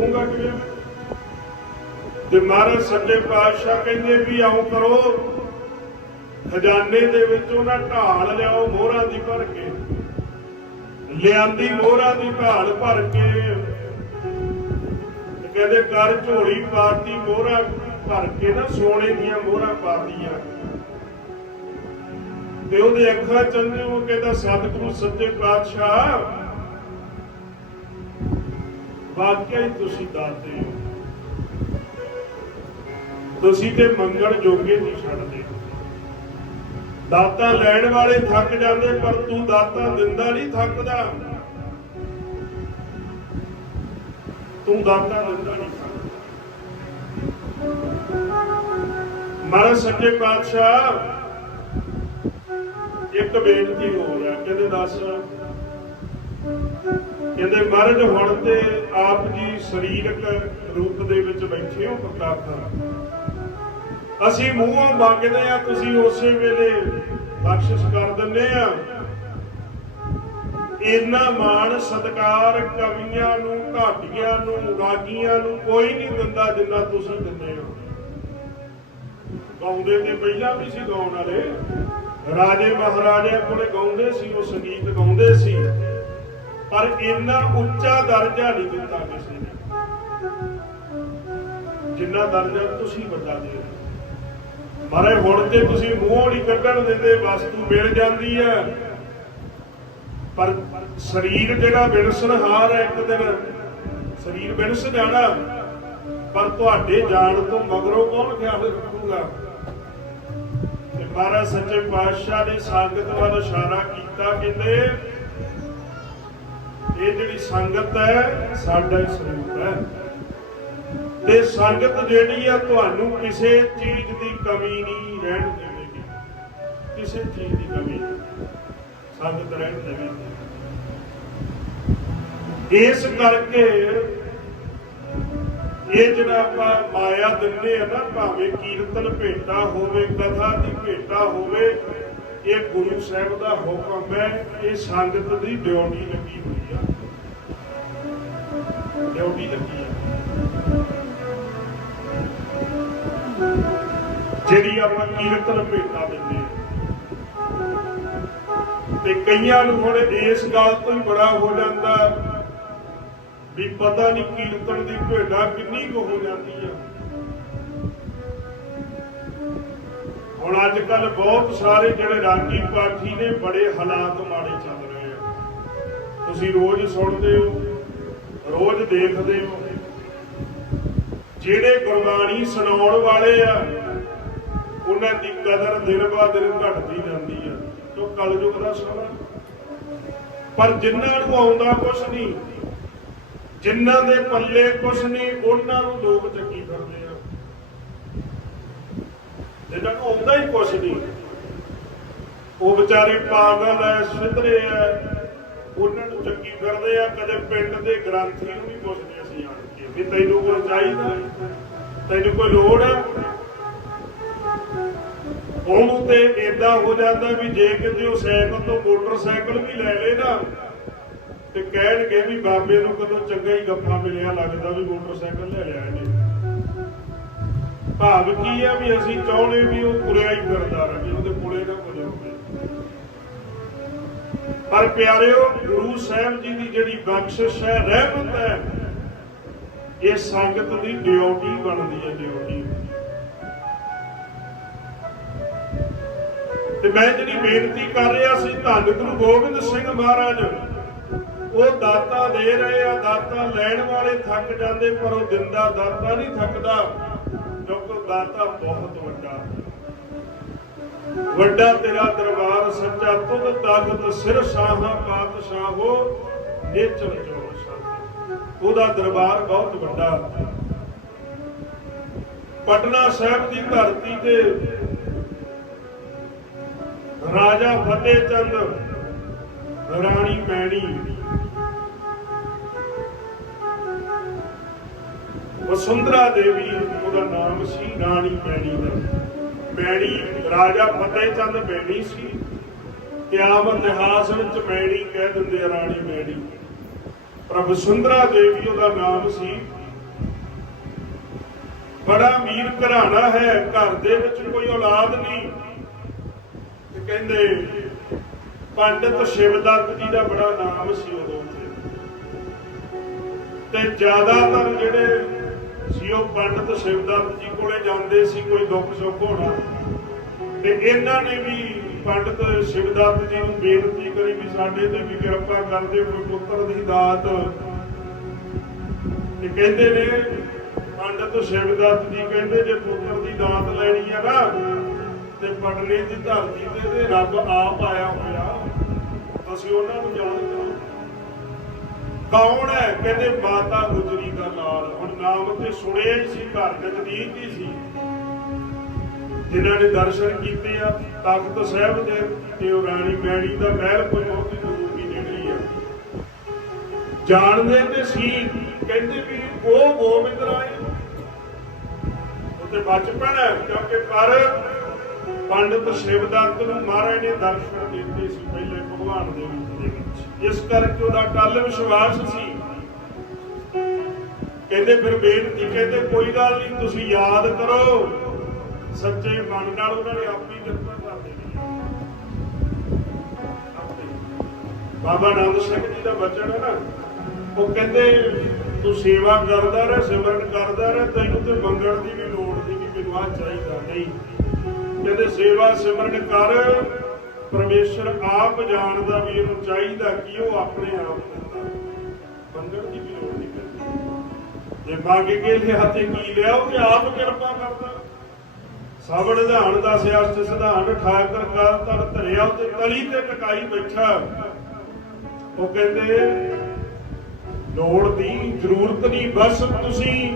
ਰੱਖੂਗਾ ਕਿਵੇਂ ਤੇ ਮਹਾਰਾਜ ਸੱਚੇ ਪਾਤਸ਼ਾਹ ਕਹਿੰਦੇ ਵੀ ਆਉ ਕਰੋ। ਖਜ਼ਾਨੇ ਦੇ ਵਿੱਚ ਉਹਨਾਂ ਢਾਲ ਲਿਆਓ, ਮੋਹਰਾਂ ਦੀ ਭਰ ਕੇ। ਲਿਆਂਦੀ ਮੋਹਰਾਂ ਦੀ ਢਾਲ ਭਰ ਕੇ। ਤੇ ਕਹਿੰਦੇ ਕਰ ਝੋਲੀ ਪਾਤੀ, ਮੋਹਰਾਂ ਭਰ ਕੇ ਨਾ, ਸੋਨੇ ਦੀਆਂ ਮੋਹਰਾਂ ਪਾਤੀਆਂ। ਤੇ ਉਹਦੇ ਅੱਖਾਂ ਚੰਦੇ ਉਹ ਕਹਿੰਦਾ, ਸਤਿਗੁਰੂ ਸੱਚੇ ਪਾਤਸ਼ਾਹ ਵਾਕਿਆ ਹੀ ਤੁਸੀਂ ਦਾਤੇ ਹੋ। ਤੁਸੀਂ ਤੇ ਮੰਗਣ ਜੋਗੇ ਨਹੀਂ ਛੱਡਦੇ। ਦਾਤਾ ਲੈਣ ਵਾਲੇ ਥੱਕ ਜਾਂਦੇ, ਪਰ ਤੂੰ ਦਾਤਾ ਦਿੰਦਾ ਨਹੀਂ ਥੱਕਦਾ। ਤੂੰ ਦਾਤਾ ਦਿੰਦਾ ਨਹੀਂ ਮਹਾਰਾਜ ਸੱਚੇ ਪਾਤਸ਼ਾਹ, ਇੱਕ ਬੇਨਤੀ ਹੋ ਰਿਹਾ ਕਹਿੰਦੇ ਦੱਸ ਕਹਿੰਦੇ ਮਹਾਰਾਜ ਹੁਣ ਤੇ ਆਪ ਜੀ ਸਰੀਰਕ ਰੂਪ ਦੇ ਵਿੱਚ ਬੈਠੇ ਹੋ ਪ੍ਰਤਾਪ ਅਸੀਂ ਮੂੰਹੋਂ ਮੰਗਦੇ ਆ ਤੁਸੀਂ ਉਸੇ ਵੇਲੇ ਬਖਸ਼ਿਸ਼ ਕਰ ਦਿੰਦੇ ਆ ਇੰਨਾ ਮਾਣ ਸਤਕਾਰ ਕਵੀਆਂ ਨੂੰ, ਘਾਟੀਆਂ ਨੂੰ, ਰਾਗੀਆਂ ਨੂੰ ਕੋਈ ਨਹੀਂ ਦਿੰਦਾ ਜਿੰਨਾ ਤੁਸੀਂ ਦਿੰਦੇ ਹੋ। ਗਾਉਂਦੇ ਤੇ ਪਹਿਲਾਂ ਵੀ ਸੀ ਗਾਉਣ ਵਾਲੇ। ਰਾਜੇ ਮਹਾਰਾਜੇ ਕੋਲੇ ਗਾਉਂਦੇ ਸੀ, ਉਹ ਸੰਗੀਤ ਗਾਉਂਦੇ ਸੀ। ਪਰ ਇੰਨਾ ਉੱਚਾ ਦਰਜਾ ਨਹੀਂ ਦਿੱਤਾ ਕਿਸੇ ਨੇ। ਜਿੰਨਾ ਦਰਜਾ ਤੁਸੀਂ ਵੱਡਾ ਦੇ ਮਾਰੇ ਹੁਣ ਤੇ ਤੁਸੀਂ ਮੂੰਹੋਂ ਨਹੀਂ ਕੱਢਣ ਦਿੰਦੇ, ਵਸਤੂ ਮਿਲ ਜਾਂਦੀ ਹੈ। ਪਰ ਸਰੀਰ ਜਿਹੜਾ ਵਿਣਸਣਹਾਰ ਹੈ ਇੱਕ ਦਿਨ, ਸਰੀਰ ਵਿਣਸ ਜਾਣਾ। ਪਰ ਤੁਹਾਡੇ ਜਾਣ ਤੋਂ ਮਗਰੋਂ ਕੌਣ ਖਿਆਲ ਰੱਖੂਗਾ ਤੇ ਮਹਾਰਾਜ ਸੱਚੇ ਪਾਤਸ਼ਾਹ ਨੇ ਸੰਗਤ ਵੱਲ ਇਸ਼ਾਰਾ ਕੀਤਾ, ਕਹਿੰਦੇ ਇਹ ਜਿਹੜੀ ਸੰਗਤ ਹੈ, ਸਾਡਾ ਹੀ ਸਰੂਪ ਹੈ। ਤੇ ਸੰਗਤ ਜਿਹੜੀ ਆ, ਤੁਹਾਨੂੰ ਕਿਸੇ ਚੀਜ਼ ਦੀ ਕਮੀ ਨਹੀਂ ਰਹਿਣ ਦੇਵੇਗੀ। ਕਿਸੇ ਚੀਜ਼ ਦੀ ਕਮੀ ਸੰਗਤ ਰਹਿਣ ਦੇਵੇਗੀ। ਇਸ ਕਰਕੇ ਇਹ ਜਿਹੜਾ ਆਪਾਂ ਮਾਇਆ ਦਿੰਦੇ ਆ ਨਾ, ਭਾਵੇਂ ਕੀਰਤਨ ਭੇਟਾ ਹੋਵੇ, ਕਥਾ ਦੀ ਭੇਟਾ ਹੋਵੇ, ਇਹ ਗੁਰੂ ਸਾਹਿਬ ਦਾ ਹੁਕਮ ਹੈ, ਇਹ ਸੰਗਤ ਦੀ ਡਿਊਟੀ ਲੱਗੀ ਡਿਊਟੀ ਲੱਗੀ ਆ ਜਿਹੜੀ ਆਪਾਂ ਕੀਰਤਨ ਭੇਟਾ ਦਿੰਦੇ ਤੇ ਕਈਆਂ ਨੂੰ ਹੁਣ ਇਸ ਗੱਲ ਤੋਂ ਹੀ ਬੜਾ ਹੋ ਜਾਂਦਾ ਵੀ ਪਤਾ ਨਹੀਂ ਕੀਰਤਨ ਦੀ ਭੇਟਾ ਕਿੰਨੀ ਕੁ ਹੋ ਜਾਂਦੀ ਆ ਹੁਣ ਅੱਜ ਕੱਲ ਬਹੁਤ ਸਾਰੇ ਜਿਹੜੇ ਰਾਗੀ ਪਾਠੀ ਨੇ ਬੜੇ ਹਾਲਾਤ ਮਾੜੇ ਚੱਲ ਰਹੇ ਆ। ਤੁਸੀਂ ਰੋਜ਼ ਸੁਣਦੇ ਹੋ। ਰੋਜ਼ ਦੇਖਦੇ ਹੋ। ਜਿਹੜੇ ਗੁਰਬਾਣੀ ਸੁਣਾਉਣ ਵਾਲੇ ਆ, ਉਹਨਾਂ ਦੀ ਕਦਰ ਦਿਨ ਬਾ ਦਿਨ ਘਟਦੀ ਜਾਂਦੀ ਆ। ਜੋ ਕਲਯੁਗ ਦਾ ਸਮਾਂ ਪਰ ਜਿਨ੍ਹਾਂ ਨੂੰ ਆਉਂਦਾ ਕੁਛ ਨਹੀਂ ਜਿਨ੍ਹਾਂ ਦੇ ਪੱਲੇ ਕੁਛ ਨਹੀਂ, ਉਹਨਾਂ ਨੂੰ ਲੋਕ ਚੱਕੀ ਫਿਰਦੇ ਆ। ਜਿਨ੍ਹਾਂ ਨੂੰ ਆਉਂਦਾ ਹੀ ਕੁਛ ਨਹੀਂ, ਉਹ ਵਿਚਾਰੇ ਪਾਗਲ ਐ, ਸਿਧਰੇ ਐ। ਉਹਨਾਂ ਨੂੰ ਚੱਕੀ ਫਿਰਦੇ ਆ, ਕਦੇ ਪਿੰਡ ਦੇ ਗ੍ਰੰਥੀ ਨੂੰ ਵੀ ਪੁੱਛਦੇ ਅਸੀਂ ਆਣ ਕੇ ਵੀ ਤੈਨੂੰ ਕੋਈ ਚਾਹੀਦਾ ਤੈਨੂੰ ਕੋਈ ਲੋੜ ਹੈ? ਉਹਨੂੰ ਤੇ ਏਦਾਂ ਹੋ ਜਾਂਦਾ ਵੀ ਜੇ ਕਿਤੇ ਉਹ ਸਾਈਕਲ ਤੋਂ ਮੋਟਰਸਾਈਕਲ ਵੀ ਲੈ ਲੇ ਨਾ, ਤੇ ਕਹਿਣਗੇ ਵੀ ਬਾਬੇ ਨੂੰ ਕਦੋਂ ਚੰਗਾ ਹੀ ਗੱਫਾ ਮਿਲਿਆ, ਲੱਗਦਾ ਵੀ ਮੋਟਰਸਾਈਕਲ ਲੈ ਲਿਆ ਇਹਨੇ। ਭਾਵ ਕੀ ਆ ਵੀ ਅਸੀਂ ਚਾਹੁੰਦੇ ਵੀ ਉਹ ਤੁਰਿਆ ਹੀ ਕਰਦਾ ਰਹੇ। ਪਰ ਪਿਆਰਿਓ, ਗੁਰੂ ਸਾਹਿਬ ਜੀ ਦੀ ਜਿਹੜੀ ਬਖਸ਼ਿਸ਼ ਹੈ ਰਹਿਮਤ ਹੈ। ਇਹ ਸੰਗਤ ਦੀ ਡਿਊਟੀ ਬਣਦੀ ਹੈ, ਡਿਊਟੀ। ਤੇ ਮੈਂ ਜਿਹੜੀ ਬੇਨਤੀ ਕਰ ਰਿਹਾ ਸੀ, ਧੰਨ ਗੁਰੂ ਗੋਬਿੰਦ ਸਿੰਘ ਮਹਾਰਾਜ, ਉਹ ਦਾਤਾ ਦੇ ਰਹੇ ਆ, ਦਾਤਾ ਲੈਣ ਵਾਲੇ ਥੱਕ ਜਾਂਦੇ, ਪਰ ਉਹ ਦਿੰਦਾ, ਦਾਤਾ ਨਹੀਂ ਥੱਕਦਾ। ਕਿਉਂਕਿ ਦਾਤਾ ਵੱਡਾ ਤੇਰਾ ਦਰਬਾਰ ਸੱਚਾ ਤੁਧ ਤਖਤ ਸਿਰ ਸਾਹਾ ਪਾਤਸ਼ਾਹੋ ਨੇਚਰ ਜੋ ਸ਼ਾਹ। ਉਹਦਾ ਦਰਬਾਰ ਬਹੁਤ ਵੱਡਾ ਪਟਨਾ ਸਾਹਿਬ ਦੀ ਧਰਤੀ ਤੇ ਰਾਜਾ ਫਤਿਹ ਚੰਦ ਰਾਣੀ ਮੈਣੀ ਵਸੁੰਧਰਾ ਦੇਵੀ, ਉਹਦਾ ਨਾਮ ਸੀ ਰਾਣੀ ਮੈਣੀ ਦਾ। ਮੈਣੀ ਰਾਜਾ ਫਤਿਹ ਚੰਦ ਮੈਣੀ ਸੀ। ਤੇ ਆਮ ਇਤਿਹਾਸ ਵਿੱਚ ਮੈਣੀ ਕਹਿ ਦਿੰਦੇ ਆ ਰਾਣੀ ਮੈਣੀ ਪਰ ਵਸੁੰਧਰਾ ਦੇਵੀ ਉਹਦਾ ਨਾਮ ਸੀ। ਬੜਾ ਅਮੀਰ ਘਰਾਣਾ ਹੈ, ਘਰ ਦੇ ਵਿੱਚ ਕੋਈ ਔਲਾਦ ਨਹੀਂ। ਤੇ ਕਹਿੰਦੇ, ਪੰਡਤ ਸ਼ਿਵਦੱਤ ਜੀ ਦਾ ਬੜਾ ਨਾਮ ਸੀ ਉਦੋਂ ਤੇ। ਤੇ ਜ਼ਿਆਦਾਤਰ ਜਿਹੜੇ ਸੀ ਪੰਡਤ ਸ਼ਿਵਦੱਤ ਜੀ ਕੋਲੇ ਜਾਂਦੇ ਸੀ, ਕੋਈ ਦੁੱਖ ਸੁੱਖ ਹੋਣਾ। ਤੇ ਇਹਨਾਂ ਨੇ ਵੀ ਪੰਡਤ ਸ਼ਿਵਦੱਤ ਜੀ ਨੂੰ ਬੇਨਤੀ ਕਰੀ ਵੀ ਸਾਡੇ ਤੇ ਵੀ ਕਿਰਪਾ ਕਰਦੇ, ਕੋਈ ਪੁੱਤਰ ਦੀ ਦਾਤ। ਤੇ ਕਹਿੰਦੇ ਨੇ, ਪੰਡਤ ਸ਼ਿਵਦੱਤ ਜੀ ਕਹਿੰਦੇ, ਜੇ ਪੁੱਤਰ ਦੀ ਦਾਤ ਲੈਣੀ ਆ ਨਾ, ਤੇ ਪਟਨੇ ਦੀ ਧਰਤੀ ਤੇ ਰੱਬ ਆਪ ਆਇਆ ਹੋਇਆ। ਅਸੀਂ ਉਹਨਾਂ ਨੂੰ ਯਾਦ ਕਰੋ ਕੌਣ ਹੈ? ਕਹਿੰਦੇ ਮਾਤਾ ਗੁਜਰੀ ਦਾ ਨਾਲ। ਹੁਣ ਨਾਮ ਤੇ ਸੁਣਿਆ ਹੀ ਸੀ, ਘਰ ਜਗਦੀਪ ਹੀ ਸੀ। ਜਿਨ੍ਹਾਂ ਨੇ ਦਰਸ਼ਨ ਕੀਤੇ ਆ ਤਖਤ ਸਾਹਿਬ ਦੇ ਤੇ ਉਹ ਰਾਣੀ ਮੈਣੀ ਦਾ ਮਹਿਲ ਕੋਈ ਬਹੁਤੀ ਦੂਰ ਨਹੀਂ ਨੇੜੇ ਆ। ਜਾਣਦੇ ਤੇ ਸੀ, ਕਹਿੰਦੇ ਵੀ ਉਹ ਗੋਬਿੰਦ ਰਾਏ। ਉੱਤੇ ਬਚਪਨ ਹੈ, ਕਿਉਂਕਿ ਪਰ ਪੰਡਤ ਸ਼ਿਵਦੱਤ ਨੂੰ ਮਹਾਰਾਜ ਨੇ ਦਰਸ਼ਨ ਦਿੱਤੇ ਸੀ, ਪਹਿਲੇ ਭਗਵਾਨ ਦੇ ਦੇ ਵਿੱਚ। ਇਸ ਕਰਕੇ ਉਹਦਾ ਟੱਲ ਵਿਸ਼ਵਾਸ ਸੀ। ਕਹਿੰਦੇ ਫਿਰ ਬੇਨਤੀ, ਕਹਿੰਦੇ ਕੋਈ ਗੱਲ ਨਹੀਂ, ਤੁਸੀਂ ਯਾਦ ਕਰੋ। ਸੱਚੇ ਮਨ ਨਾਲ ਉਹਨਾਂ ਨੇ ਆਪੀ ਕਿਰਪਾ ਕਰ ਦੇਣੀ ਬਾਬਾ ਨਾਨਕ ਸਿੰਘ ਜੀ ਦਾ ਬਚਨ ਹੈ ਨਾ, ਉਹ ਕਹਿੰਦੇ, ਤੂੰ ਸੇਵਾ ਕਰਦਾ ਰਹਿ, ਸਿਮਰਨ ਕਰਦਾ ਰਹਿ, ਤੈਨੂੰ ਤੇ ਮੰਗਣ ਦੀ ਵੀ ਲੋੜ ਨਹੀਂ ਵੀ ਮੈਨੂੰ ਆਹ ਚਾਹੀਦਾ ਨਹੀਂ। ਕਹਿੰਦੇ, ਸੇਵਾ ਸਿਮਰਨ ਕਰ ਪਰਮੇਸ਼ਰ ਆਪ ਜਾਣਦਾ ਵੀ ਇਹਨੂੰ ਚਾਹੀਦਾ ਕੀ, ਉਹ ਆਪਣੇ ਆਪ ਦਿੰਦਾ। ਮੰਗਣ ਦੀ ਵੀ ਲੋੜ ਨਹੀਂ ਪੈਂਦੀ। ਜੇ ਮੰਗ ਕੇ ਲਿਆ ਤੇ ਕੀ ਲਿਆ, ਉਹ ਤੇ ਆਪ ਕਿਰਪਾ ਕਰਦਾ। ਸਭ ਨਿਧਾਨ ਦਾ ਸਿਆਸਤ ਸਿਧਾਨ ਠਾਕਰ ਕਾ ਤਰ ਧਰਿਆ ਉਤੇ ਤਲੀ ਤੇ ਟਕਾਈ ਬੈਠਾ। ਉਹ ਕਹਿੰਦੇ, ਲੋੜ ਦੀ ਜ਼ਰੂਰਤ ਨਹੀਂ, ਬਸ ਤੁਸੀਂ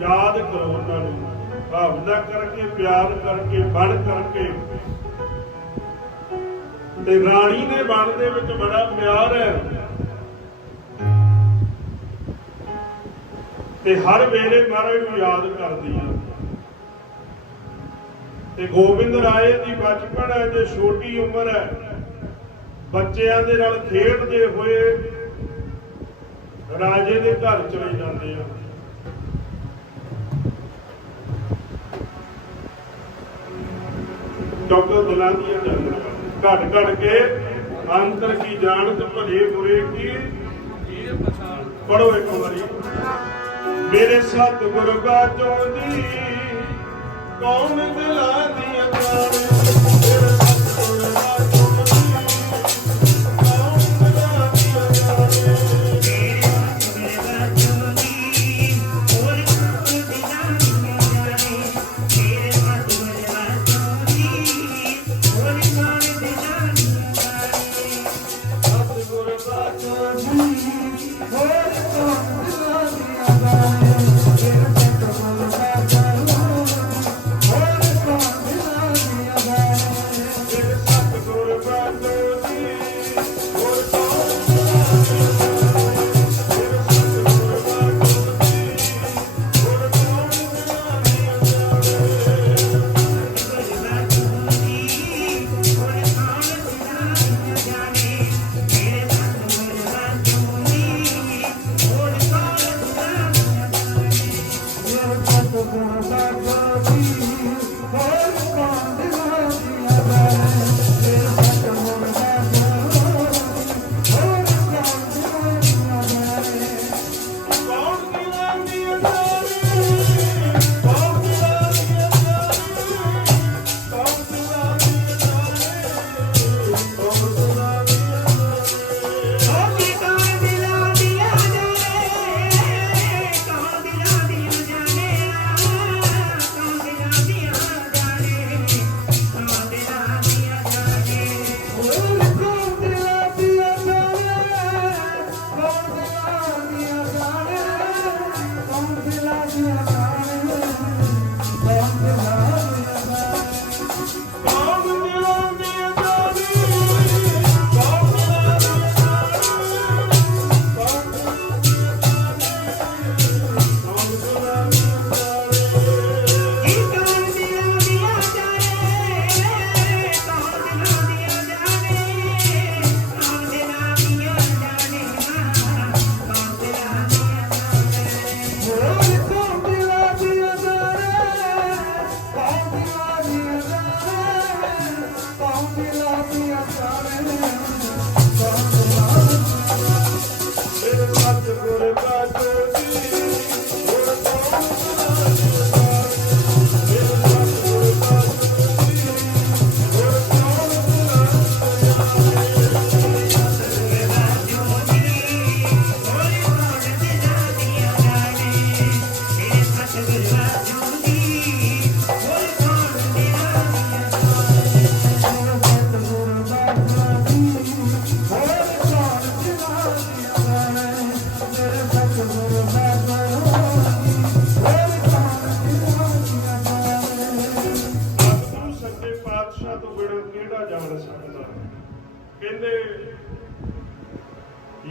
ਯਾਦ ਕਰੋ ਉਹਨਾਂ ਨੂੰ। ਭਾਵਨਾ ਕਰਕੇ, ਪਿਆਰ ਕਰਕੇ ਬਣ ਕਰਕੇ। ਤੇ ਰਾਣੀ ਦੇ ਬਣ ਦੇ ਵਿੱਚ ਬੜਾ ਪਿਆਰ ਹੈ। ਤੇ ਹਰ ਵੇਲੇ ਮਹਾਰਾਜ ਨੂੰ ਯਾਦ ਕਰਦੀ ਆ ਤੇ ਗੋਬਿੰਦ ਰਾਏ ਦੀ ਬਚਪਨ ਹੈ ਤੇ ਛੋਟੀ ਉਮਰ ਹੈ। ਬੱਚਿਆਂ ਦੇ ਨਾਲ ਖੇਡਦੇ ਹੋਏ ਰਾਜੇ ਦੇ ਘਰ ਚਲੇ ਜਾਂਦੇ ਆ। ਡਾਕਟਰ ਬੁਲਾਂਦੀਆਂ ਜਾਂਦੇ ਘਟ ਘਟ ਕੇ ਅੰਤਰ ਕੀ ਜਾਣਤ ਭਲੇ ਬੁਰੇ ਕੀ ਪੜੋ ਇੱਕ ਵਾਰੀ। ਮੇਰੇ ਸਤਿਗੁਰ ਬਾਝੋਂ ਦੀ ਕੌਣ ਦਿਲਾਂ ਦੀਆਂ ਜਾਣੇ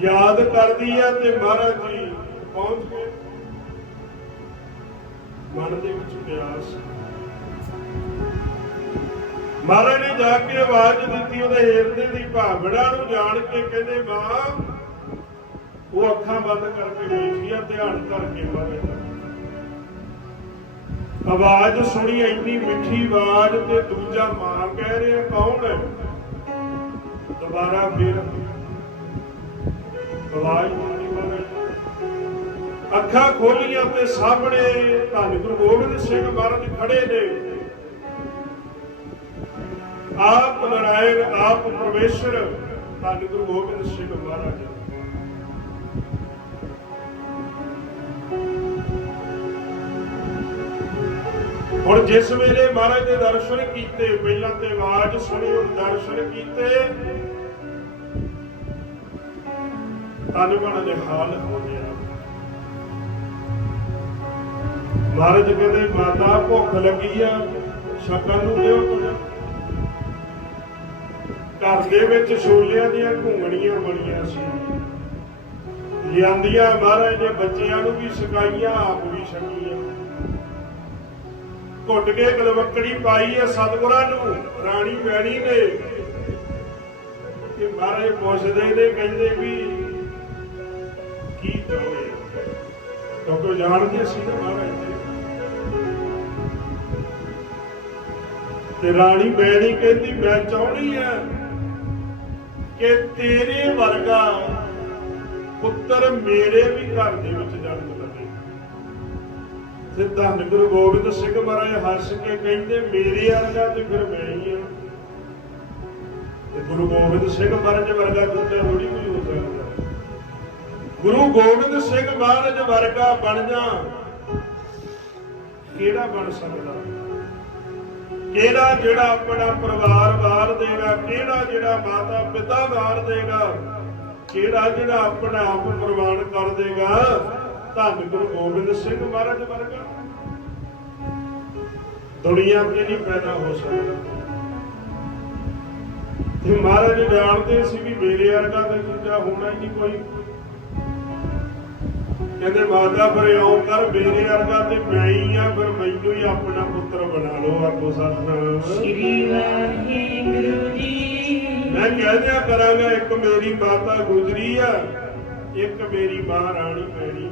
ਯਾਦ ਕਰਦੀ ਹੈ ਤੇ ਮਹਾਰਾਜ ਜੀ ਪਹੁੰਚ ਗਏ। ਮਨ ਦੇ ਵਿੱਚ ਪਿਆਸ ਮਹਾਰਾਜ ਨੇ ਜਾ ਕੇ ਆਵਾਜ਼ ਦਿੱਤੀ, ਉਹਦੇ ਹਿਰਦੇ ਦੀ ਭਾਵਨਾ ਨੂੰ ਜਾਣ ਕੇ ਕਹਿੰਦੇ, ਮਾਂ, ਉਹ ਅੱਖਾਂ ਬੰਦ ਕਰਕੇ ਬੈਠੀ ਆ ਧਿਆਨ ਕਰਕੇ ਮਹਾਰਾਜ ਆਵਾਜ਼ ਸੁਣੀ, ਇੰਨੀ ਮਿੱਠੀ ਆਵਾਜ਼ ਤੇ ਦੂਜਾ ਮਾਂ ਕਹਿ ਰਿਹਾ, ਕੌਣ ਹੈ? ਦੁਬਾਰਾ ਫਿਰ ਆਵਾਜ਼ ਸੁਣੀ ਅੱਖਾਂ ਖੋਲੀਆਂ ਤੇ ਸਾਹਮਣੇ, ਧੰਨ ਗੁਰੂ ਗੋਬਿੰਦ ਸਿੰਘ ਮਹਾਰਾਜ ਖੜੇ ਨੇ। ਆਪ ਨਾਰਾਇਣ, ਆਪ ਪਰਮੇਸ਼ਰ, ਧੰਨ ਗੁਰੂ ਗੋਬਿੰਦ ਸਿੰਘ ਮਹਾਰਾਜ। ਹੁਣ ਜਿਸ ਵੇਲੇ ਮਹਾਰਾਜ ਦੇ ਦਰਸ਼ਨ ਕੀਤੇ, ਪਹਿਲਾਂ ਤੇ ਆਵਾਜ਼ ਸੁਣੀ, ਦਰਸ਼ਨ ਕੀਤੇ ਤਨ ਮਨ ਦੇ ਹੋ ਗਿਆ ਮਹਾਰਾਜ ਕਹਿੰਦੇ, ਮਾਤਾ, ਭੁੱਖ ਲੱਗੀ ਆ, ਛਕਣ ਨੂੰ ਦਿਓ ਘਰ ਦੇ ਵਿੱਚ ਛੋਲਿਆਂ ਦੀਆਂ ਘੁੰਗਣੀਆਂ ਬਣੀਆਂ ਸੀ। ਲਿਆਂਦੀਆਂ ਮਹਾਰਾਜ ਨੇ ਬੱਚਿਆਂ ਨੂੰ ਵੀ ਸਿਖਾਈਆਂ, ਆਪ ਵੀ ਛਕੀਆਂ। ਘੁੱਟ ਕੇ ਗਲਵੱਕੜੀ ਪਾਈ ਹੈ ਸਤਿਗੁਰਾਂ ਨੂੰ, ਰਾਣੀ ਵੈਣੀ ਨੇ। ਕਿ ਮਹਾਰਾਜ ਪੁੱਛਦੇ ਨੇ, ਕਹਿੰਦੇ ਵੀ ਕੀ ਚਾਹੁੰਦੇ ਹੋ? ਕਿਉਂਕਿ ਜਾਣਦੇ ਸੀ ਨਾ ਮਹਾਰਾਜ ਤੇ ਰਾਣੀ ਵੈਣੀ ਕਹਿੰਦੀ, ਮੈਂ ਚਾਹੁੰਦੀ ਆ ਕਿ ਤੇਰੇ ਵਰਗਾ ਪੁੱਤਰ ਮੇਰੇ ਵੀ ਘਰ ਦੇ ਵਿੱਚ ਜਨਮ ਲਵੇ। ਤੇ ਧੰਨ ਗੁਰੂ ਗੋਬਿੰਦ ਸਿੰਘ ਮਹਾਰਾਜ ਹੱਸ ਕੇ ਕਹਿੰਦੇ, ਮੇਰੇ ਵਰਗਾ ਤੇ ਫਿਰ ਮੈਂ ਹੀ ਆ। ਤੇ ਗੁਰੂ ਗੋਬਿੰਦ ਸਿੰਘ ਮਹਾਰਾਜ ਵਰਗਾ ਦੂਜਾ ਥੋੜੀ ਕੋਈ ਹੋ। ਸਕਦਾ ਗੁਰੂ ਗੋਬਿੰਦ ਸਿੰਘ ਮਹਾਰਾਜ ਵਰਗਾ ਬਣ ਜਾ। ਕਿਹੜਾ ਬਣ ਸਕਦਾ? ਕਿਹੜਾ ਜਿਹੜਾ ਆਪਣਾ ਪਰਿਵਾਰ ਵਾਰ ਦੇਗਾ, ਕਿਹੜਾ ਜਿਹੜਾ ਮਾਤਾ ਪਿਤਾ ਵਾਰ ਦੇਗਾ, ਕਿਹੜਾ ਜਿਹੜਾ ਆਪਣਾ ਆਪ ਪ੍ਰਵਾਨ ਕਰ ਦੇਗਾ? ਧੰਨ ਗੁਰੂ ਗੋਬਿੰਦ ਸਿੰਘ ਮਹਾਰਾਜ ਵਰਗਾ। ਦੁਨੀਆ ਤੇ ਨਹੀਂ ਪੈਦਾ ਹੋ ਸਕਦਾ। ਤੇ ਮਹਾਰਾਜ ਜਾਣਦੇ ਸੀ ਵੀ ਮੇਰੇ ਵਰਗਾ ਤੇ ਦੂਜਾ ਹੋਣਾ ਹੀ ਨਹੀਂ ਕੋਈ। ਕਹਿੰਦੇ ਮਾਤਾ ਇਉਂ ਕਰ ਮੇਰੇ ਵਰਗਾ ਤੇ ਮੈਂ ਹੀ ਆ ਫਿਰ ਮੈਨੂੰ ਹੀ ਆਪਣਾ ਪੁੱਤਰ ਬਣਾ ਲਓ ਆਪੋ ਸਤਨਾਮ। ਸ੍ਰੀ ਵਾਹਿਗੁਰੂ ਜੀ ਮੈਂ ਕਹਿ ਦਿਆ ਕਰਾਂਗਾ ਇੱਕ ਮੇਰੀ ਮਾਤਾ ਗੁਜਰੀ ਆ ਇੱਕ ਮੇਰੀ ਮਾਂ ਰਾਣੀ ਪੈਣੀ